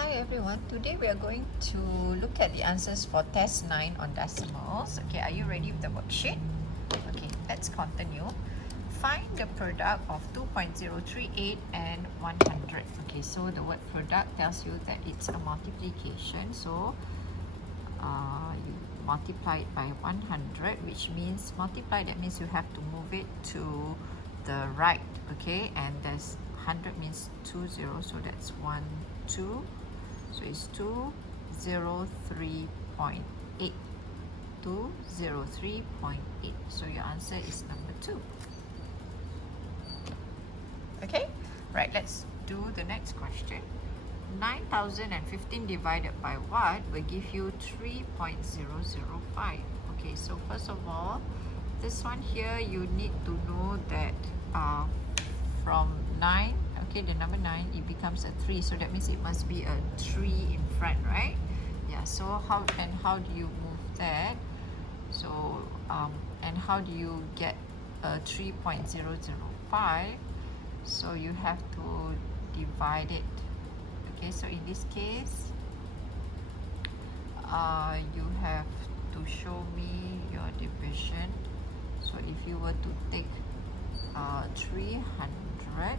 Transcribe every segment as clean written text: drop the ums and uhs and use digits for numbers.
Hi everyone, today we are going to look at the answers for test 9 on decimals. Okay, are you ready with the worksheet? Okay, let's continue. Find the product of 2.038 and 100. Okay, so the word product tells you that it's a multiplication, so you multiply it by 100, which means multiply, that means you have to move it to the right, okay, and there's 100 means 2 zeros, so that's 1 2, so it's 203.8, 203.8, so your answer is number 2. Okay, right, let's do the next question. 9,015 divided by what will give you 3.005. Okay, so first of all, this one here you need to know that from 9, okay, the number 9, it becomes a 3, so that means it must be a 3 in front, right? Yeah, so how do you move that? So and how do you get a 3.005? So you have to divide it. Okay, so in this case you have to show me your division. So if you were to take 300,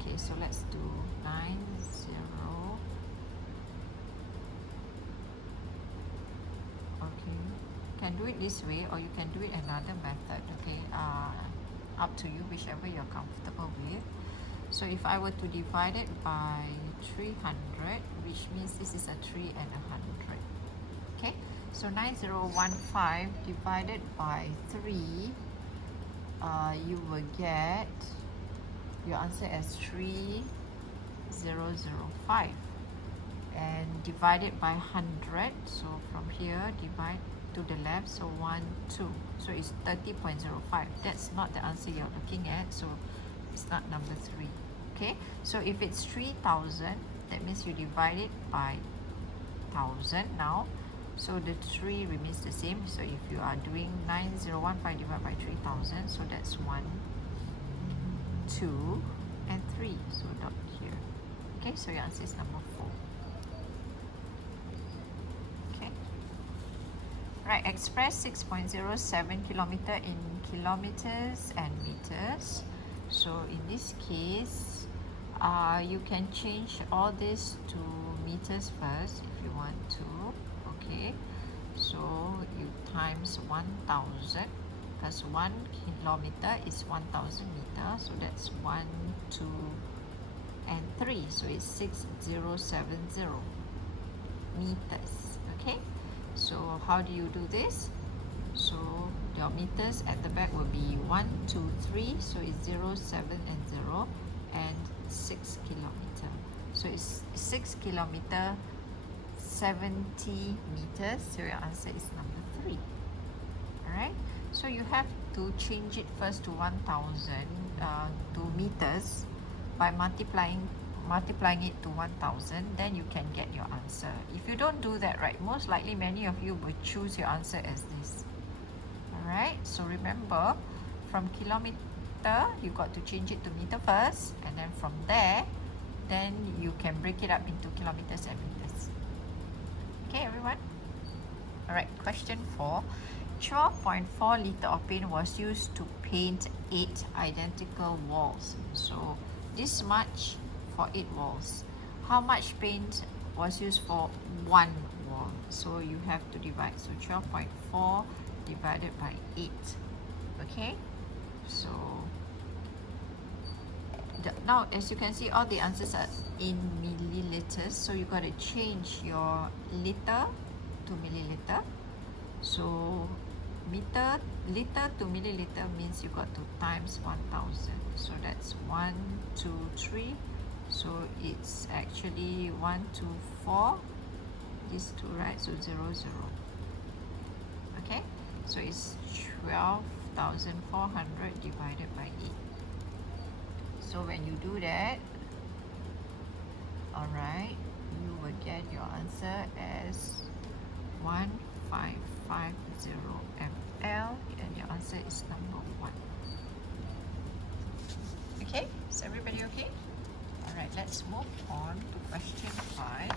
okay, so let's do 90. Okay, you can do it this way or you can do it another method. Okay, up to you, whichever you're comfortable with. So if I were to divide it by 300, which means this is a 3 and a 100. Okay, so 9015 divided by 3, you will get your answer as 3005, and divided by 100, so from here divide to the left, so 1 2, so it's 30.05. That's not the answer you're looking at, so it's not number 3. Okay, so if it's 3000, that means you divide it by 1000 now, so the 3 remains the same. So if you are doing 9015 divided by 3000, so that's 1 2 and 3, so dot here. Okay, so your answer is number 4. Okay, right, express 6.07 kilometer in kilometers and meters. So in this case you can change all this to meters first if you want to. Okay, so you times 1000, because 1 kilometer is 1000 meters, so that's 1 2 and 3, so it's 6070 meters. Okay, so how do you do this? So your meters at the back will be 1 2 3, so it's 0 7 and 0, and 6 kilometer, so it's 6 kilometer 70 meters, so your answer is number 3. Alright, so you have to change it first to 1000 to meters by multiplying it to 1000, then you can get your answer. If you don't do that, right, most likely many of you will choose your answer as this. Alright, so remember, from kilometer you got to change it to meter first, and then from there then you can break it up into kilometers and meters. Okay everyone? Alright, question 4. 12.4 liter of paint was used to paint 8 identical walls. So this much for 8 walls. How much paint was used for 1 wall? So you have to divide. So 12.4 divided by 8. Okay, so now as you can see, all the answers are in milliliters, so you got to change your liter to milliliter. So liter to milliliter means you got to times 1000, so that's 1 2 3, so it's actually 124, these two, right? So 0 0. Okay, so it's 12,400 divided by 8. So when you do that, alright, you will get your answer as 1550 ml, and your answer is number 1. Okay, is everybody okay? Alright, let's move on to question 5.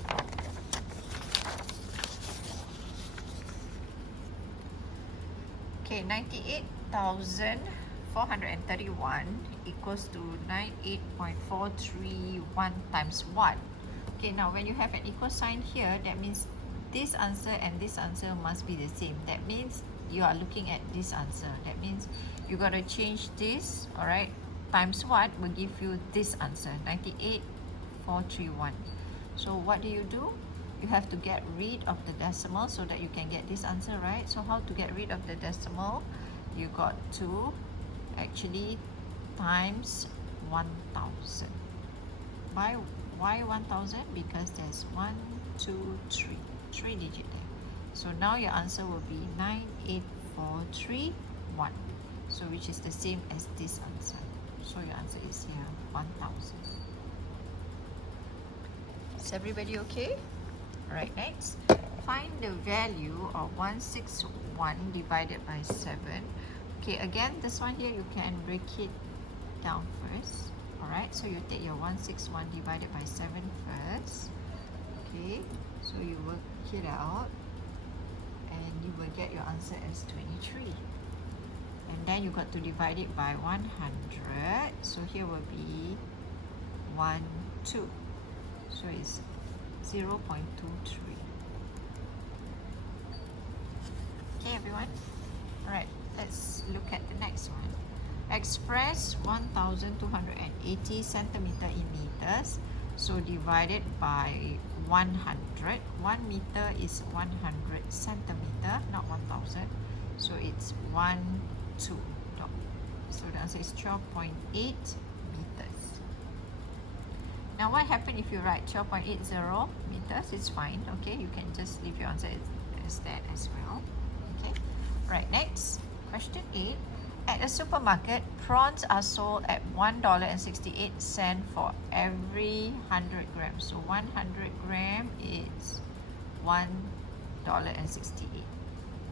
Okay, 98,431 equals to 98.431 times what? Okay, now when you have an equal sign here, that means this answer and this answer must be the same. That means you are looking at this answer. That means you got to change this, alright, times what will give you this answer, 98,431. So what do? You have to get rid of the decimal so that you can get this answer, right? So how to get rid of the decimal? You got to actually times 1,000. Why 1,000? Because there's 1, 2, 3 digit there. So now your answer will be 98,431. So which is the same as this answer. So your answer is here 1,000. Is everybody okay? Alright, next. Find the value of 161 divided by 7. Okay, again, this one here you can break it down first. Alright, so you take your 161 divided by 7 first. Okay, so you work it out and you will get your answer as 23. And then you got to divide it by 100. So here will be 1, 2. So it's 0.23. Okay, everyone. Alright, let's look at the next one. Express 1,280 centimeter in meters. So divided by 100. 1 meter is 100 centimeter, not 1,000. So it's 1, 2. So the answer is 12.8 meters. Now what happens if you write 12.80 meters? It's fine, okay? You can just leave your answer as that as well. Okay. Right, next. Question 8. At a supermarket, prawns are sold at $1.68 for every 100 grams. So 100 gram is $1.68.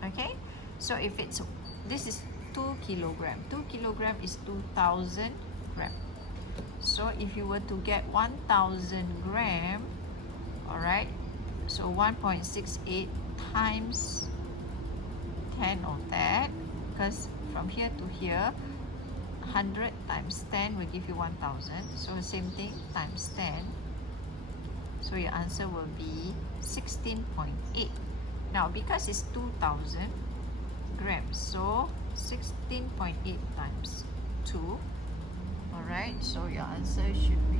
Okay? So if it's, this is 2 kilogram. 2 kilogram is 2,000 gram. So if you were to get 1,000 gram, alright, so 1.68 times 10 of that, because from here to here, 100 times 10 will give you 1,000. So same thing, times 10. So your answer will be 16.8. Now because it's 2,000 grams, so 16.8 times 2. Alright, so your answer should be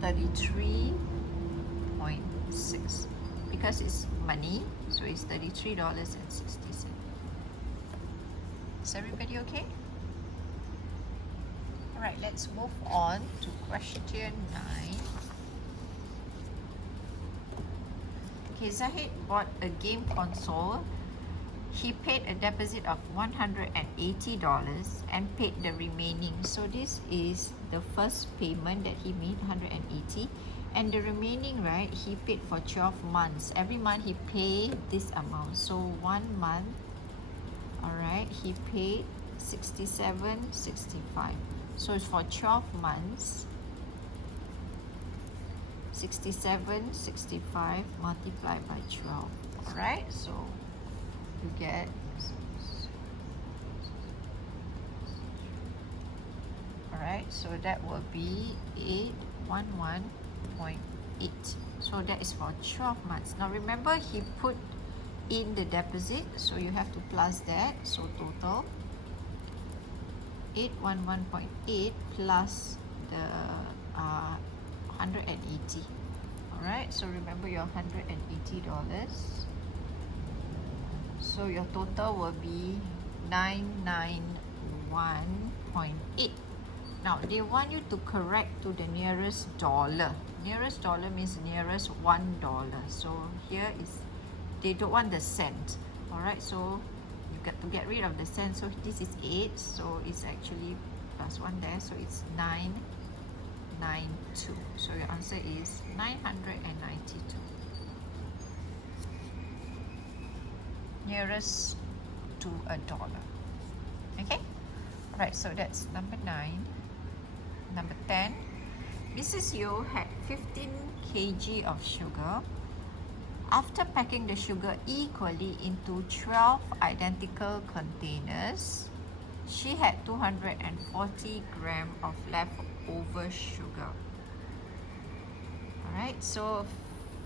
33.6. Because it's money, so it's $33.60. Is everybody okay? Alright, let's move on to question 9. Okay, Zahid bought a game console. He paid a deposit of $180 and paid the remaining. So this is the first payment that he made, 180, and the remaining, right, he paid for 12 months. Every month he paid this amount. So 1 month, alright, he paid $67.65. So it's for 12 months. 67.65 multiplied by 12. Alright, so you get alright, so that will be 811.8. So that is for 12 months. Now remember, he put in the deposit, so you have to plus that. So total 811.8 plus the 180. Alright, so remember your $180. So your total will be 991.8. Now they want you to correct to the nearest dollar. Nearest dollar means nearest $1. So here is, they don't want the cent. Alright, so you got to get rid of the cent. So this is 8, so it's actually plus 1 there, so it's 992. So your answer is 992. Nearest to $1. Okay? Right, so that's number 9. Number 10. Mrs. Yeo had 15 kg of sugar. After packing the sugar equally into 12 identical containers, she had 240 grams of leftover sugar. Alright, so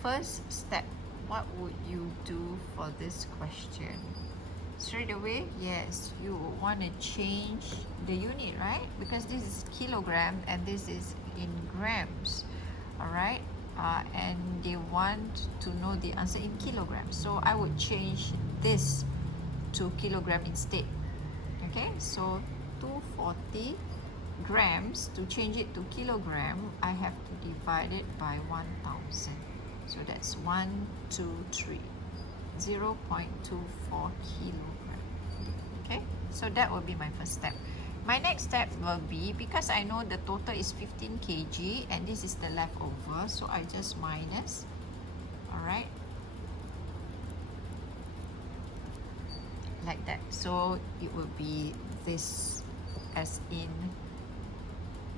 first step, what would you do for this question? Straight away, yes, you want to change the unit, right? Because this is kilogram and this is in grams. Alright, and they want to know the answer in kilograms. So I would change this to kilogram instead. Okay, so 240 grams. To change it to kilogram, I have to divide it by 1000. So that's 123, 0.24 kilogram. Okay, so that will be my first step. My next step will be, because I know the total is 15 kg and this is the leftover, so I just minus. Alright, like that. So it will be this as in,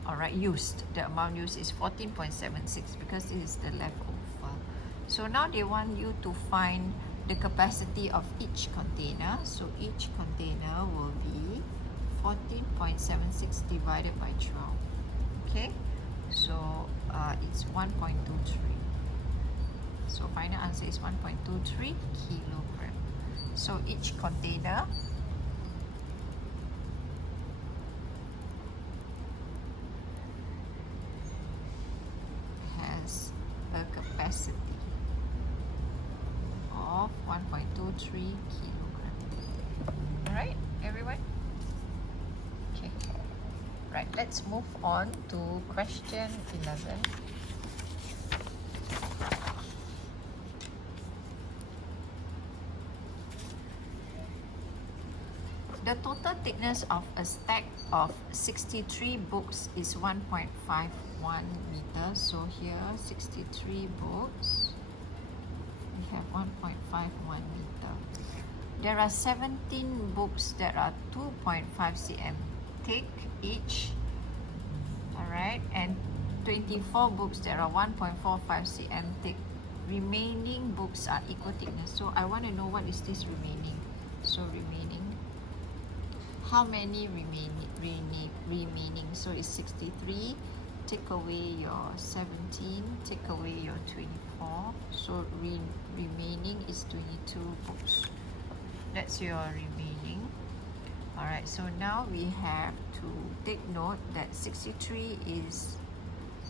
alright, used. The amount used is 14.76 because this is the leftover. So now they want you to find the capacity of each container. So each container will be 14.76 divided by 12. Okay, so it's 1.23. So final answer is 1.23 kilogram. So each container has a capacity of 1.23 kilogram. Alright, everyone? Okay. Right, let's move on to question 11. The total thickness of a stack of 63 books is 1.51 meters. So here, 63 books, we have 1.51 meter. There are 17 books that are 2.5 cm thick each, alright, and 24 books that are 1.45 cm thick. Remaining books are equal thickness. So I want to know what is this remaining. So remaining, how many remaining? So it's 63. Take away your 17. Take away your 24. So remaining is 22 books. That's your remaining. Alright, so now we have to take note that 63 is,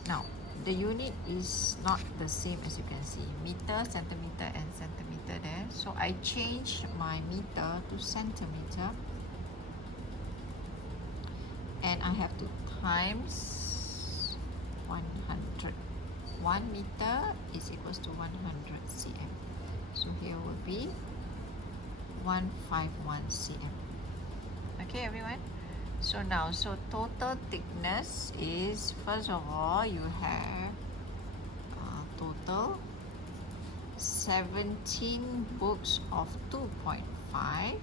now the unit is not the same as you can see. Meter, centimeter and centimeter there. So I change my meter to centimeter. And I have to times 100. 1 meter is equals to 100 cm. So here will be 151 cm. Okay, everyone? So now, so total thickness is, first of all, you have total 17 books of 2.5.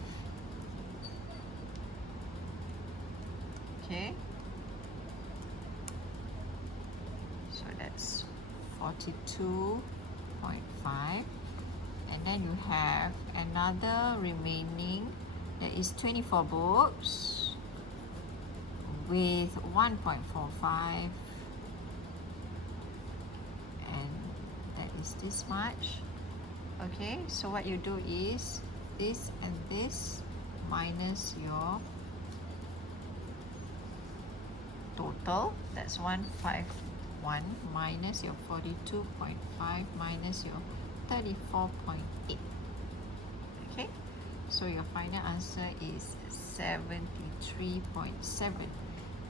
Okay, so that's 42.5, and then you have another remaining, that is 24 books with 1.45, and that is this much. Okay, so what you do is this and this minus your total, that's 151 minus your 42.5 minus your 34.8. Okay, so your final answer is 73.7.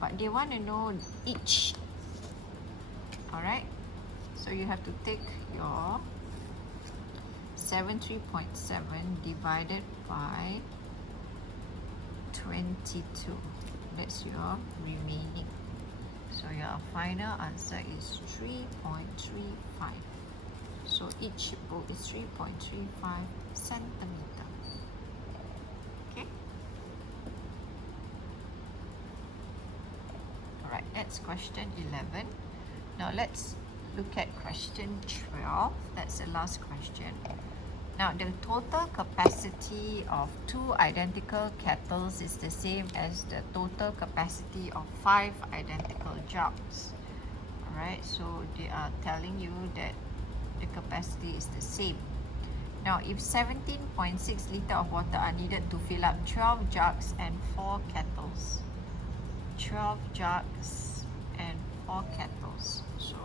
But they want to know each. Alright, so you have to take your 73.7 divided by 22. That's your remaining. So your final answer is 3.35. So each book is 3.35 centimeter. Okay. That's question 11. Now let's look at question 12. That's the last question. Now the total capacity of 2 identical kettles is the same as the total capacity of 5 identical jugs. Alright, so they are telling you that the capacity is the same. Now if 17.6 litre of water are needed to fill up 12 jugs and 4 kettles. 12 jugs and 4 kettles. So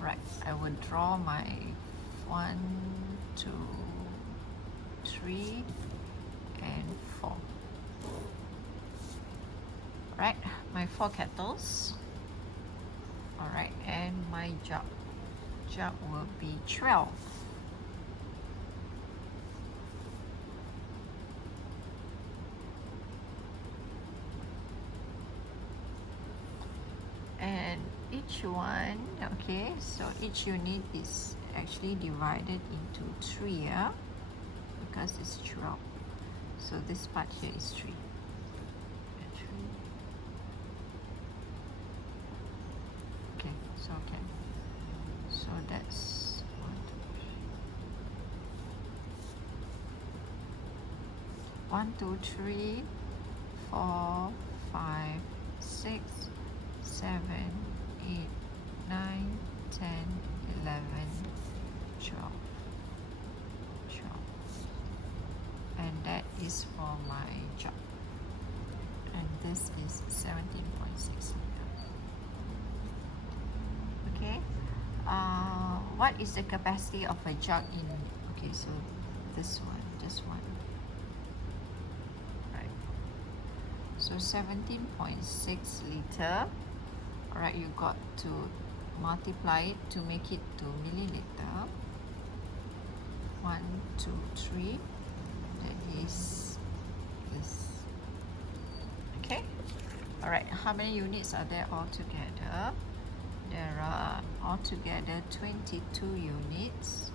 right, I would draw my 1, 2, 3 and 4. Right, my 4 kettles. Alright, and my jug will be 12. And each one, okay, so each unit is actually divided into 3, yeah? Because it's 12. So this part here is 3. Okay, so so that's 1, 2, 3, 4, 5, 6, 7, 8, 9, 10, 11, 12. And that is for my jug. And this is 17.6 liter. Okay. What is the capacity of a jug in? Okay, so this one, right? So 17.6 liter. Alright, you got to multiply it to make it to milliliter. 1, 2, 3. That is this. Okay. Alright, how many units are there altogether? There are altogether 22 units.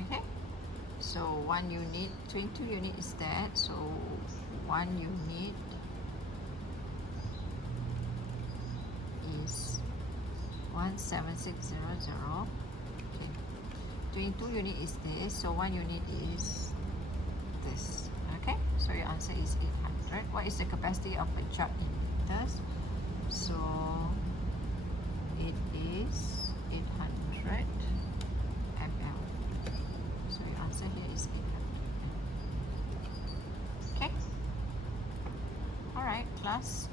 Okay. So 1 unit, 22 unit is that. So 1 unit is 17600. Okay. 22 unit is this. So 1 unit is this. Okay. So your answer is 800. What is the capacity of a jug in liters? So it is 800 ml. So your answer here is 800. Okay. Alright, class.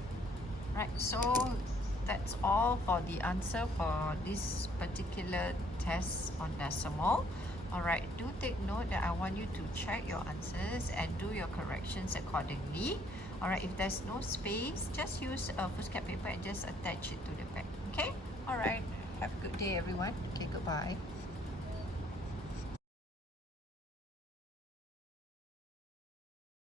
Right, so that's all for the answer for this particular test on decimal. Alright, do take note that I want you to check your answers and do your corrections accordingly. Alright, if there's no space, just use a foolscap paper and just attach it to the back. Okay? Alright, have a good day everyone. Okay, goodbye.